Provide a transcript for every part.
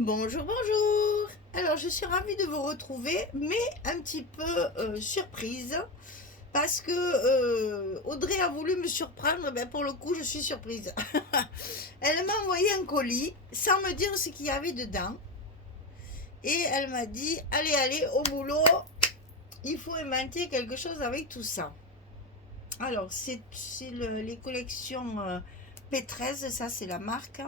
Bonjour, bonjour. Alors, je suis ravie de vous retrouver, mais un petit peu surprise, parce que Audrey a voulu me surprendre. Ben, pour le coup, je suis surprise. Elle m'a envoyé un colis sans me dire ce qu'il y avait dedans, et elle m'a dit, allez, allez, au boulot, il faut inventer quelque chose avec tout ça. Alors, les collections P13, ça c'est la marque,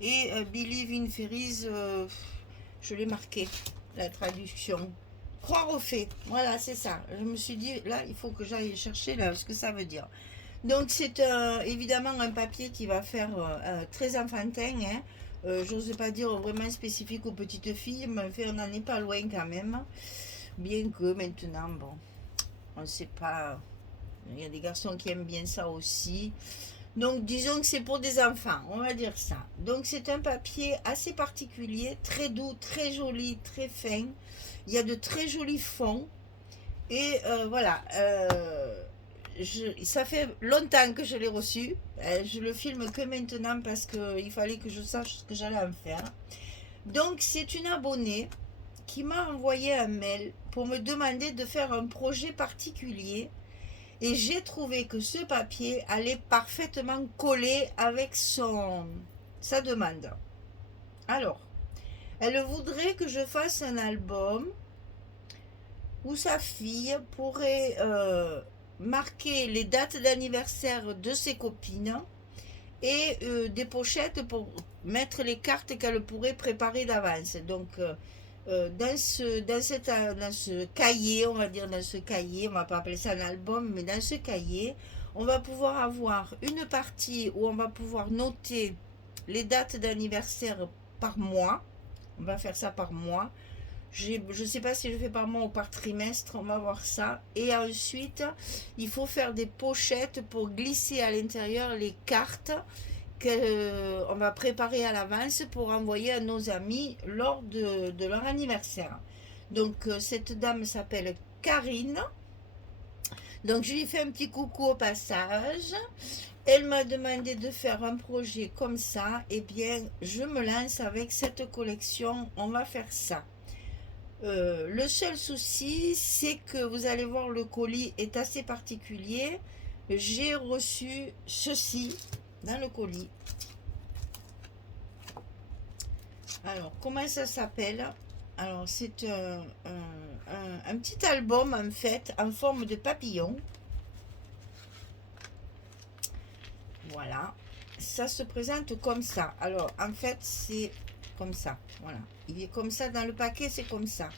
et Believe in Fairies, je l'ai marqué, la traduction. Croire aux fées, voilà, c'est ça. Je me suis dit, là, il faut que j'aille chercher là, ce que ça veut dire. Donc, c'est évidemment un papier qui va faire très enfantin, hein. J'ose pas dire vraiment spécifique aux petites filles, mais enfin, on n'en est pas loin quand même. Bien que maintenant, bon, on ne sait pas. Il y a des garçons qui aiment bien ça aussi. Donc disons que c'est pour des enfants, on va dire ça. Donc c'est un papier assez particulier, très doux, très joli, très fin. Il y a de très jolis fonds. Et voilà, ça fait longtemps que je l'ai reçu. Je le filme que maintenant parce qu'il fallait que je sache ce que j'allais en faire. Donc c'est une abonnée qui m'a envoyé un mail pour me demander de faire un projet particulier et j'ai trouvé que ce papier allait parfaitement coller avec sa demande. Alors, elle voudrait que je fasse un album où sa fille pourrait marquer les dates d'anniversaire de ses copines et des pochettes pour mettre les cartes qu'elle pourrait préparer d'avance. Donc, dans ce cahier, on va dire dans ce cahier, on va pas appeler ça un album, mais dans ce cahier, on va pouvoir avoir une partie où on va pouvoir noter les dates d'anniversaire par mois. On va faire ça par mois. Je ne sais pas si je fais par mois ou par trimestre, on va voir ça. Et ensuite, il faut faire des pochettes pour glisser à l'intérieur les cartes qu'on va préparer à l'avance pour envoyer à nos amis lors de leur anniversaire. Donc cette dame s'appelle Karine. Donc je lui fais un petit coucou au passage. Elle m'a demandé de faire un projet comme ça. Eh bien, je me lance avec cette collection. On va faire ça. Le seul souci, c'est que vous allez voir, le colis est assez particulier. J'ai reçu ceci dans le colis. Alors, comment ça s'appelle? Alors, c'est un petit album en fait, en forme de papillon. Voilà. Ça se présente comme ça. Alors, en fait, c'est comme ça. Voilà. Il est comme ça dans le paquet, c'est comme ça.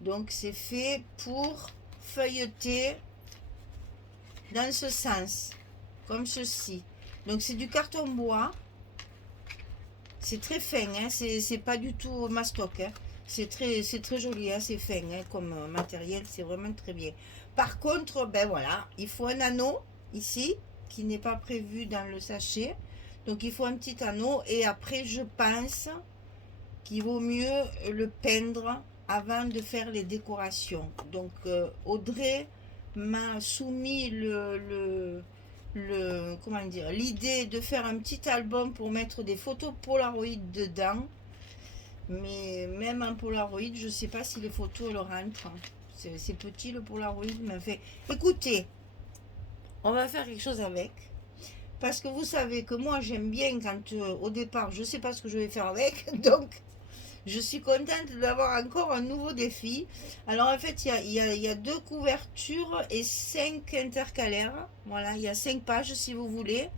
Donc, c'est fait pour feuilleter dans ce sens, comme ceci. Donc, c'est du carton bois. C'est très fin, hein, c'est pas du tout mastoc. Hein. C'est très joli, hein, c'est fin hein, comme matériel, c'est vraiment très bien. Par contre, ben voilà, il faut un anneau ici qui n'est pas prévu dans le sachet. Donc il faut un petit anneau et après je pense qu'il vaut mieux le peindre avant de faire les décorations. Donc Audrey m'a soumis comment dire, l'idée de faire un petit album pour mettre des photos Polaroid dedans. Mais même en Polaroid, je ne sais pas si les photos elles rentrent. C'est petit le Polaroid, mais fait. Écoutez, on va faire quelque chose avec. Parce que vous savez que moi j'aime bien quand au départ je ne sais pas ce que je vais faire avec. Donc je suis contente d'avoir encore un nouveau défi. Alors en fait il y a deux couvertures et 5 intercalaires. Voilà, il y a 5 pages si vous voulez.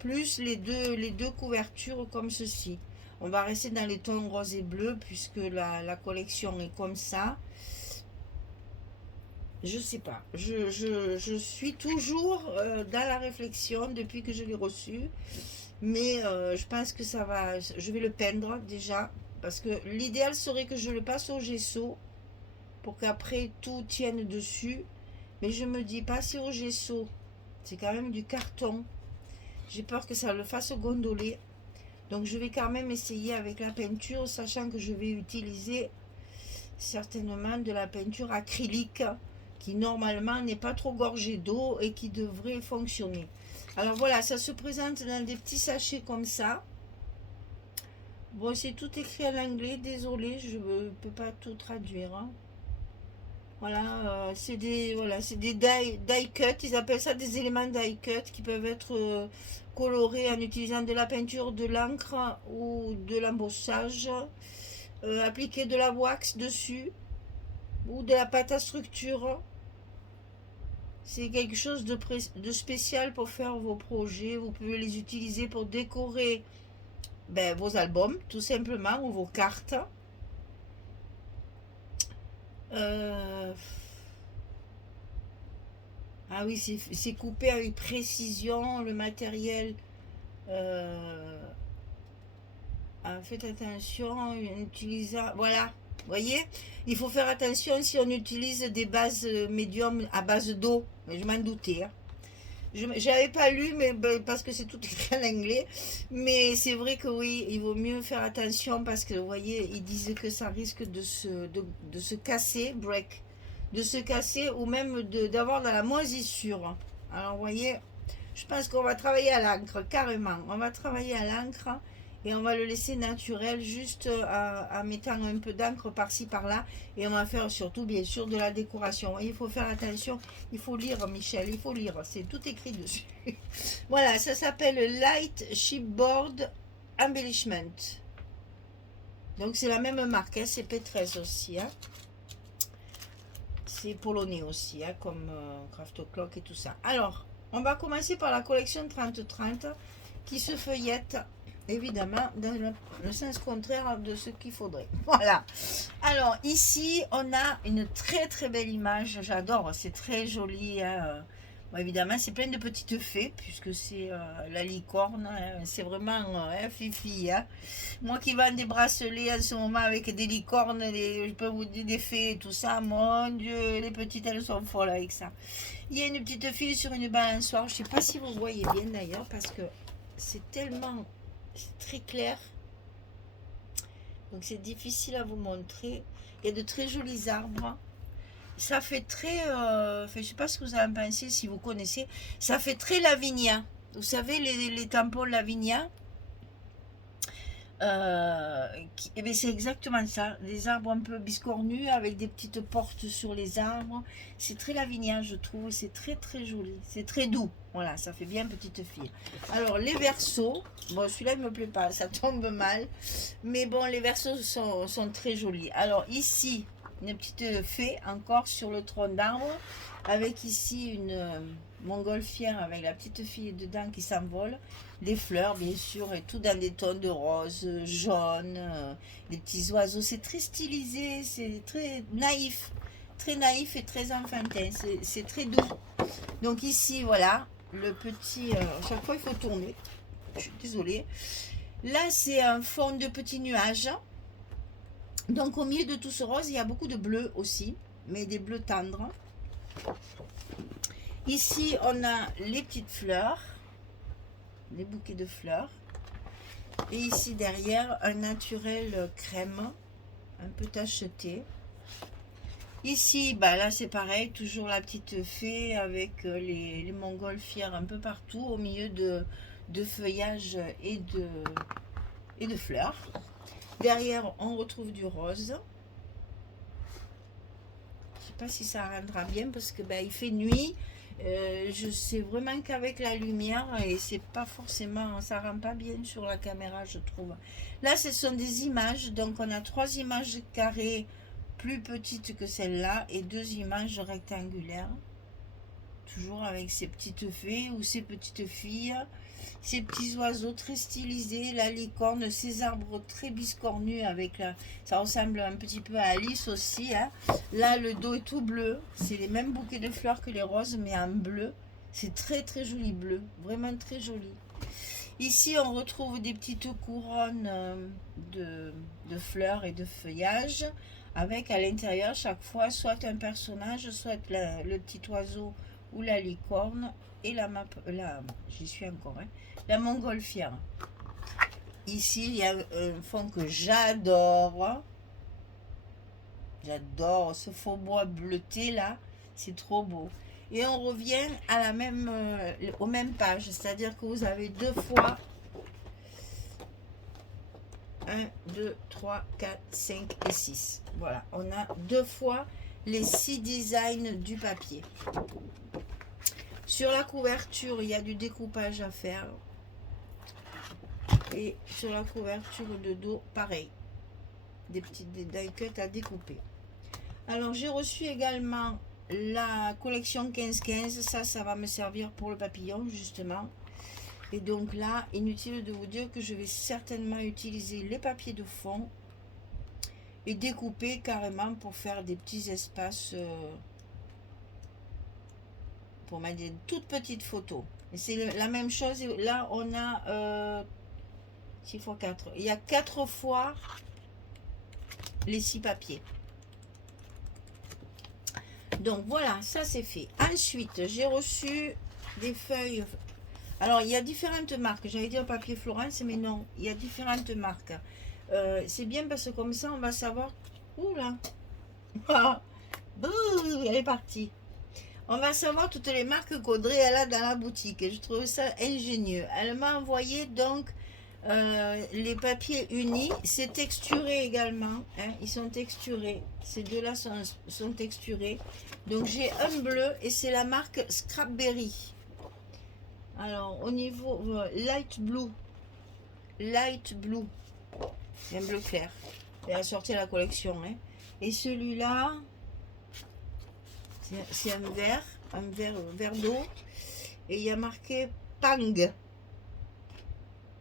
Plus les deux couvertures comme ceci. On va rester dans les tons rose et bleu puisque la collection est comme ça. Je sais pas. Je suis toujours dans la réflexion depuis que je l'ai reçu. Mais je pense que ça va. Je vais le peindre déjà. Parce que l'idéal serait que je le passe au gesso pour qu'après tout tienne dessus. Mais je me dis, passer au gesso, c'est quand même du carton. J'ai peur que ça le fasse gondoler. Donc je vais quand même essayer avec la peinture, sachant que je vais utiliser certainement de la peinture acrylique qui normalement n'est pas trop gorgée d'eau et qui devrait fonctionner. Alors voilà, ça se présente dans des petits sachets comme ça. Bon, c'est tout écrit en anglais, désolé, je ne peux pas tout traduire, hein. Voilà, c'est des die cut, ils appellent ça des éléments die cut qui peuvent être colorés en utilisant de la peinture, de l'encre ou de l'embossage, appliquer de la wax dessus ou de la pâte à structure. C'est quelque chose de spécial pour faire vos projets. Vous pouvez les utiliser pour décorer vos albums, tout simplement, ou vos cartes. Euh, Ah oui, c'est coupé avec précision, le matériel. euh, Faites attention, en utilisant. Voilà, vous voyez, il faut faire attention si on utilise des bases médium à base d'eau. Mais je m'en doutais, hein. Je n'avais pas lu, mais parce que c'est tout écrit en anglais. Mais c'est vrai que oui, il vaut mieux faire attention parce que vous voyez, ils disent que ça risque de se casser, break, de se casser ou même d'avoir de la moisissure. Alors vous voyez, je pense qu'on va travailler à l'encre, carrément. On va travailler à l'encre et on va le laisser naturel juste en mettant un peu d'encre par-ci par-là. Et on va faire surtout, bien sûr, de la décoration. Et il faut faire attention, il faut lire, Michel, il faut lire. C'est tout écrit dessus. Voilà, ça s'appelle Light Chipboard Embellishment. Donc c'est la même marque, hein, c'est P13 aussi. Hein. C'est polonais aussi, hein, comme Craft Clock et tout ça. Alors, on va commencer par la collection 30-30 qui se feuillette évidemment dans le sens contraire de ce qu'il faudrait. Voilà. Alors ici, on a une très très belle image. J'adore, c'est très joli. Hein. Bon, évidemment, c'est plein de petites fées puisque c'est la licorne. Hein. C'est vraiment fifi. Hein. Moi qui vends des bracelets en ce moment avec des licornes, je peux vous dire des fées et tout ça. Mon Dieu, les petites, elles sont folles avec ça. Il y a une petite fille sur une balançoire. Je ne sais pas si vous voyez bien d'ailleurs parce que c'est tellement... C'est très clair. Donc c'est difficile à vous montrer. Il y a de très jolis arbres. Ça fait très... je ne sais pas ce que vous en pensez, si vous connaissez. Ça fait très Lavinia. Vous savez, les tampons Lavinia. C'est exactement ça, des arbres un peu biscornus avec des petites portes sur les arbres. C'est très Lavinia, je trouve, c'est très très joli, c'est très doux. Voilà, ça fait bien petite fille. Alors les versos, bon celui-là il me plaît pas, ça tombe mal, mais bon les versos sont très jolis. Alors ici une petite fée encore sur le tronc d'arbre avec ici une montgolfière avec la petite fille dedans qui s'envole, des fleurs bien sûr et tout dans des tons de rose, jaune, des petits oiseaux. C'est très stylisé, c'est très naïf et très enfantin, c'est très doux. Donc ici voilà le petit, chaque fois il faut tourner, je suis désolée. Là c'est un fond de petits nuages. Donc au milieu de tout ce rose il y a beaucoup de bleu aussi, mais des bleus tendres. Ici on a les petites fleurs, des bouquets de fleurs, et ici derrière un naturel crème un peu tacheté. Ici là c'est pareil, toujours la petite fée avec les montgolfières un peu partout au milieu de feuillage et de fleurs. Derrière on retrouve du rose. Je sais pas si ça rendra bien parce que il fait nuit. Je sais vraiment qu'avec la lumière et c'est pas forcément, ça rend pas bien sur la caméra je trouve. Là ce sont des images, donc on a 3 images carrées plus petites que celle-là et 2 images rectangulaires, toujours avec ces petites fées ou ces petites filles, ces petits oiseaux très stylisés, la licorne, ces arbres très biscornus avec ça ressemble un petit peu à Alice aussi, hein. Là le dos est tout bleu, c'est les mêmes bouquets de fleurs que les roses mais en bleu, c'est très très joli bleu, vraiment très joli. Ici on retrouve des petites couronnes de fleurs et de feuillage avec à l'intérieur chaque fois soit un personnage, soit le petit oiseau ou la licorne et j'y suis encore, hein, la montgolfière. Ici il y a un fond que j'adore, ce faux bois bleuté là, c'est trop beau. Et on revient à aux mêmes pages, c'est à dire que vous avez 2 fois 1, 2, 3, 4, 5 et 6. Voilà, on a 2 fois les 6 designs du papier. Sur la couverture, il y a du découpage à faire. Et sur la couverture de dos, pareil. Des petites die cuts à découper. Alors, j'ai reçu également la collection 15-15. Ça va me servir pour le papillon, justement. Et donc là, inutile de vous dire que je vais certainement utiliser les papiers de fond et découper carrément pour faire des petits espaces pour mettre des toutes petites photos. Et c'est la même chose. Là, on a 6 x 4. Il y a 4 fois les 6 papiers. Donc voilà, ça c'est fait. Ensuite, j'ai reçu des feuilles. Alors, il y a différentes marques. J'allais dire papier Florence, mais non, il y a différentes marques. C'est bien parce que comme ça, on va savoir... Ouh là, elle est partie. On va savoir toutes les marques qu'Audrey elle a dans la boutique. Et je trouve ça ingénieux. Elle m'a envoyé donc les papiers unis. C'est texturé également. Hein, ils sont texturés. Ces deux-là sont texturés. Donc, j'ai un bleu et c'est la marque Scrapberry. Alors, au niveau light blue, c'est un bleu clair. Elle a sorti la collection. Hein. Et celui-là, c'est un vert d'eau. Et il y a marqué Pang.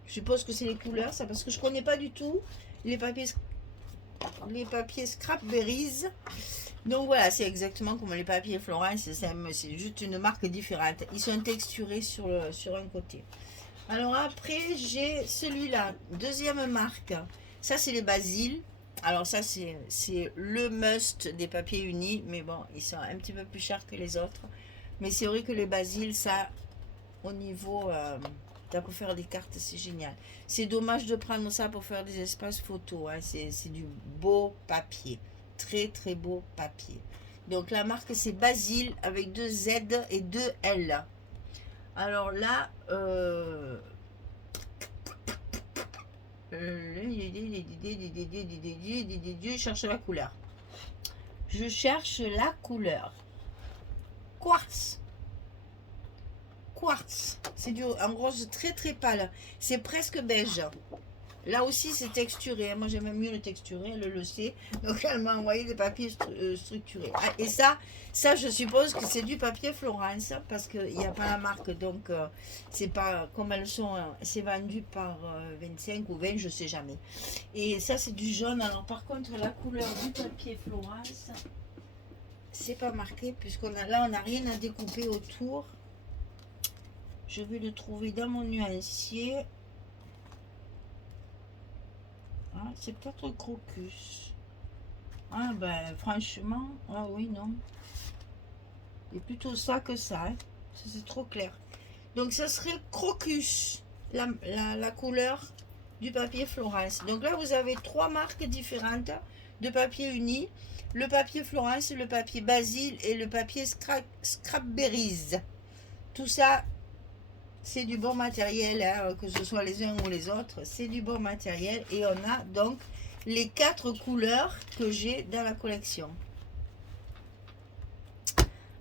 Je suppose que c'est les couleurs, ça, parce que je ne connais pas du tout les papiers Scrapberries. Donc voilà, c'est exactement comme les papiers Florence, c'est juste une marque différente. Ils sont texturés sur un côté. Alors après, j'ai celui-là, deuxième marque. Ça, c'est les Basile. Alors ça, c'est le must des papiers unis, mais bon, ils sont un petit peu plus chers que les autres. Mais c'est vrai que les Basile, ça, au niveau... pour faire des cartes, c'est génial. C'est dommage de prendre ça pour faire des espaces photos. Hein. C'est du beau papier. Très, très beau papier. Donc, la marque, c'est Basile avec 2 Z et 2 L. Alors là, je cherche la couleur. Je cherche la couleur. Quartz. C'est du en rose très très pâle, c'est presque beige. Là aussi c'est texturé, moi j'aime mieux le texturé, elle le sait, donc elle m'a envoyé des papiers structurés. Ah, et ça je suppose que c'est du papier Florence parce qu'il n'y a pas la marque, donc c'est pas comme elles sont, c'est vendu par 25 ou 20, je sais jamais. Et ça c'est du jaune. Alors par contre la couleur du papier Florence, c'est pas marqué puisqu'on a on n'a rien à découper autour. Je vais le trouver dans mon nuancier. Ah, c'est peut-être crocus. Ah ben franchement, ah oui, non. C'est plutôt ça que ça. Hein. C'est trop clair. Donc ça serait crocus, la couleur du papier Florence. Donc là, vous avez 3 marques différentes de papier uni. Le papier Florence, le papier Basile et le papier Scrapberries. Tout ça... c'est du bon matériel, hein, que ce soit les uns ou les autres, c'est du bon matériel. Et on a donc les 4 couleurs que j'ai dans la collection.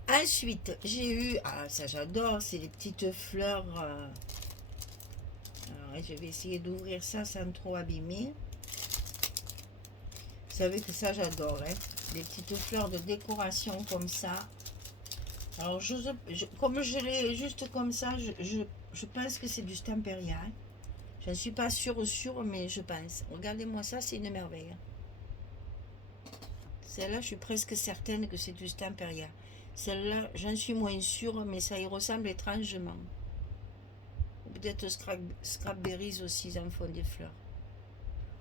Ensuite, j'ai eu, ah ça j'adore, c'est les petites fleurs. Alors, je vais essayer d'ouvrir ça sans trop abîmer. Vous savez que ça j'adore, hein, des petites fleurs de décoration comme ça. Alors, comme je l'ai juste comme ça, je pense que c'est du Stamperia. Hein. Je ne suis pas sûre, mais je pense. Regardez-moi ça, c'est une merveille. Celle-là, je suis presque certaine que c'est du Stamperia. Celle-là, j'en suis moins sûre, mais ça y ressemble étrangement. Peut-être Scrapberries aussi, ils en font des fleurs.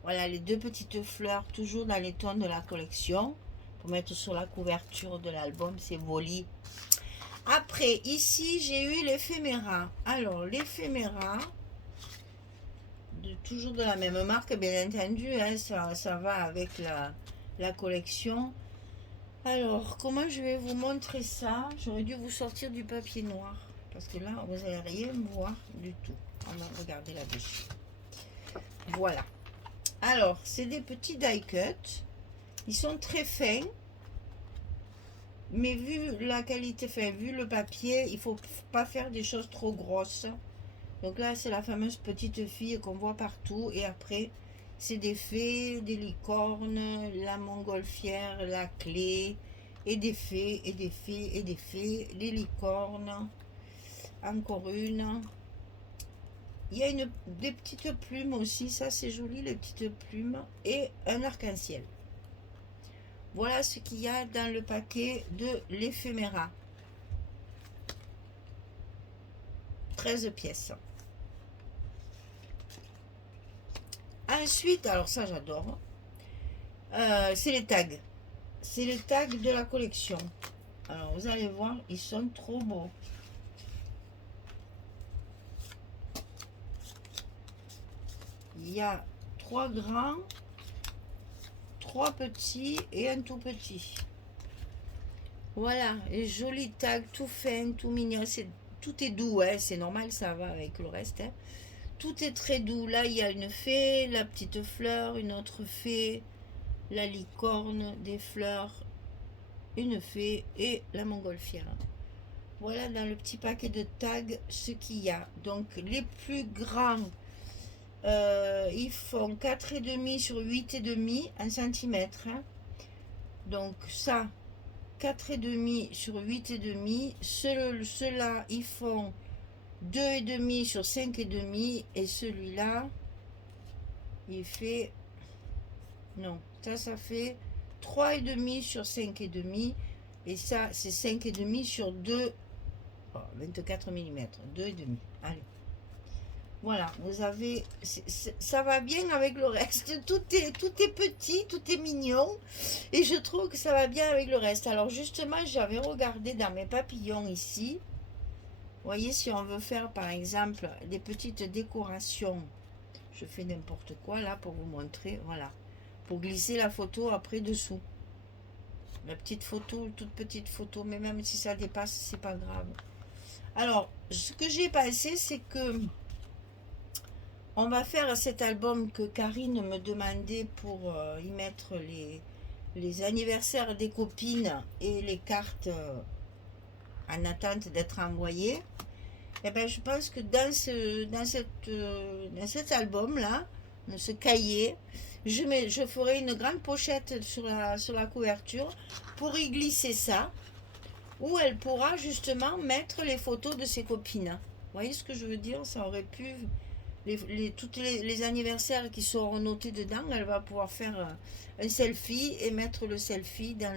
Voilà, les 2 petites fleurs, toujours dans les tons de la collection. Pour mettre sur la couverture de l'album, c'est Voli. Après, ici, j'ai eu l'éphéméra. Alors, l'éphéméra, toujours de la même marque, bien entendu, hein, ça va avec la collection. Alors, comment je vais vous montrer ça? J'aurais dû vous sortir du papier noir, parce que là, vous n'allez rien voir du tout. On va regarder là-dessus. Voilà. Alors, c'est des petits die cut. Ils sont très fins. Mais vu la qualité, enfin, vu le papier, il faut pas faire des choses trop grosses. Donc là, c'est la fameuse petite fille qu'on voit partout. Et après, c'est des fées, des licornes, la montgolfière, la clé, et des fées, et des fées, et des fées, les licornes, encore une. Il y a des petites plumes aussi, ça c'est joli, les petites plumes, et un arc-en-ciel. Voilà ce qu'il y a dans le paquet de l'éphéméra. 13 pièces. Ensuite, alors ça j'adore, c'est les tags. C'est les tags de la collection. Alors vous allez voir, ils sont trop beaux. Il y a 3 grands, 3 petits et un tout petit. Voilà, les jolis tags, tout fin, tout mignon. Tout est doux, hein, c'est normal, ça va avec le reste. Hein. Tout est très doux. Là, il y a une fée, la petite fleur, une autre fée, la licorne, des fleurs, une fée et la montgolfière. Voilà dans le petit paquet de tags ce qu'il y a. Donc les plus grands, ils font 4,5 sur 8,5 en centimètres. Hein. Donc ça, 4,5 sur 8,5. Ceux-là, ils font 2,5 sur 5,5. Et celui-là, il fait... Non, ça fait 3,5 sur 5,5. Et ça, c'est 5,5 sur 2, 24 mm. 2,5. Allez. Voilà, vous avez... ça va bien avec le reste. Tout est petit, tout est mignon. Et je trouve que ça va bien avec le reste. Alors justement, j'avais regardé dans mes papillons ici. Vous voyez, si on veut faire par exemple des petites décorations. Je fais n'importe quoi là pour vous montrer. Voilà. Pour glisser la photo après dessous. La petite photo, toute petite photo. Mais même si ça dépasse, c'est pas grave. Alors, ce que j'ai pensé, c'est que... on va faire cet album que Karine me demandait pour y mettre les anniversaires des copines et les cartes en attente d'être envoyées. Et ben, je pense que dans cet album-là, dans ce cahier, je ferai une grande pochette sur la couverture pour y glisser ça, où elle pourra justement mettre les photos de ses copines. Vous voyez ce que je veux dire? Ça aurait pu... tous les anniversaires qui seront notés dedans, elle va pouvoir faire un selfie et mettre le selfie dans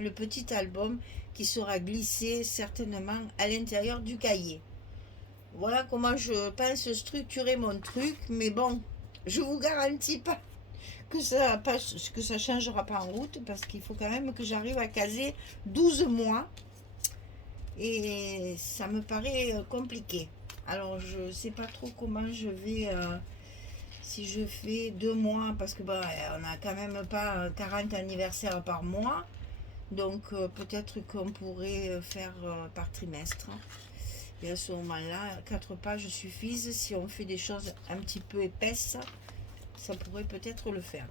le petit album qui sera glissé certainement à l'intérieur du cahier. Voilà comment je pense structurer mon truc, mais bon, je vous garantis pas que ça changera pas en route, parce qu'il faut quand même que j'arrive à caser 12 mois et ça me paraît compliqué. Alors je sais pas trop comment je vais, si je fais 2 mois, parce que bah, on n'a quand même pas 40 anniversaires par mois, donc peut-être qu'on pourrait faire par trimestre. Et à ce moment-là, 4 pages suffisent. Si on fait des choses un petit peu épaisses, ça pourrait peut-être le faire.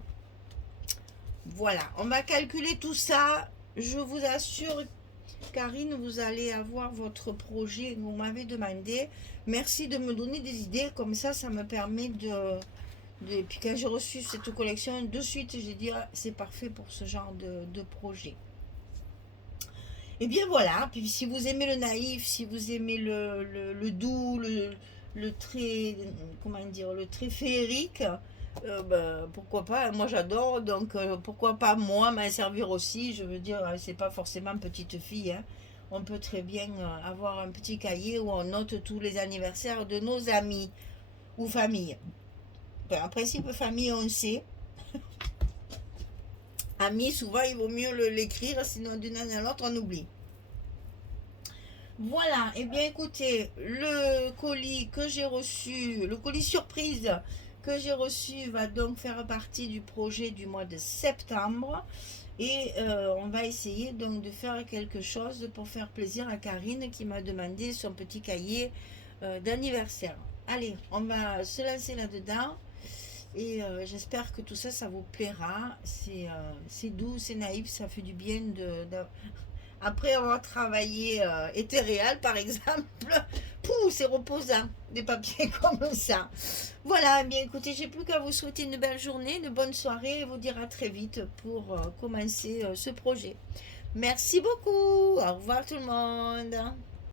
Voilà, on va calculer tout ça. Je vous assure, Karine, vous allez avoir votre projet que vous m'avez demandé. Merci de me donner des idées, comme ça me permet de... Puis quand j'ai reçu cette collection, de suite j'ai dit ah, c'est parfait pour ce genre de projet. Et bien voilà, puis si vous aimez le naïf, si vous aimez le doux, le très, comment dire, le très féerique, ben, pourquoi pas, moi j'adore, donc pourquoi pas moi m'en servir aussi, je veux dire, c'est pas forcément petite fille, hein. On peut très bien avoir un petit cahier où on note tous les anniversaires de nos amis ou famille. Ben, en principe, famille, on sait. Amis, souvent, il vaut mieux l'écrire, sinon d'une année à l'autre, on oublie. Voilà, et bien écoutez, le colis que j'ai reçu, le colis surprise que j'ai reçu va donc faire partie du projet du mois de septembre. Et on va essayer donc de faire quelque chose pour faire plaisir à Karine qui m'a demandé son petit cahier d'anniversaire. Allez, on va se lancer là-dedans. Et j'espère que tout ça, ça vous plaira. C'est doux, c'est naïf, ça fait du bien après avoir travaillé Ethereal, par exemple. Pouh, c'est reposant, des papiers comme ça. Voilà, eh bien écoutez, j'ai plus qu'à vous souhaiter une belle journée, une bonne soirée et vous dire à très vite pour commencer ce projet. Merci beaucoup. Au revoir tout le monde.